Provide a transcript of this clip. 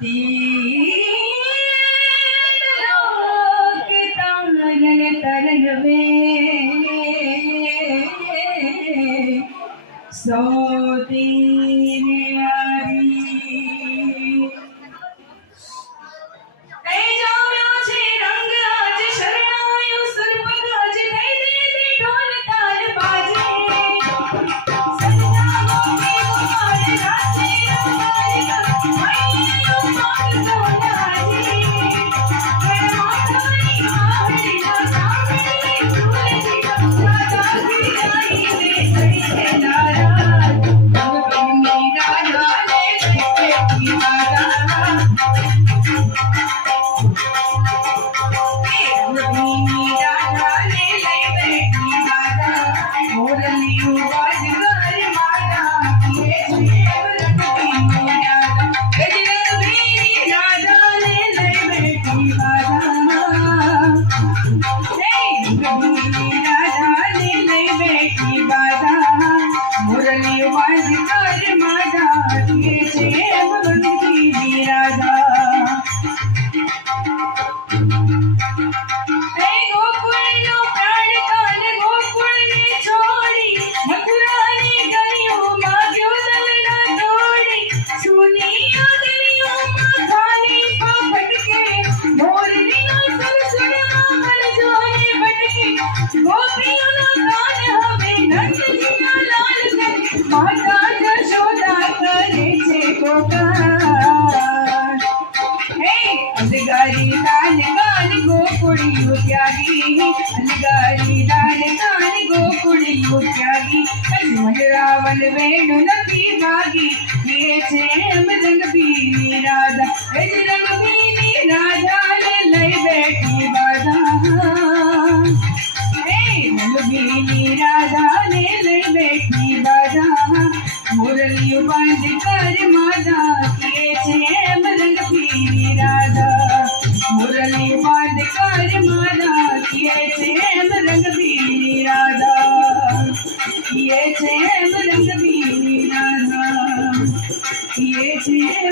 तीन लोक तारन तरनवे सो तीन यारी अलगारी लाल गाल गोकुड़ियों त्यागी अलगारी लाल गाल गोकुड़ियों त्यागी रावल वेणु नबी भागी ये छेम रंग पीली राधा रंग पीली राधा ले बैठी बाधा रंग पीली राधा ले बैठी बाधा मुरली बंद कर मादा ये छेम रंग पीली राधा मुरली बंद कर मादा ये छेम रंग पीली राधा ये छेम रंग पीली राधा ये छेम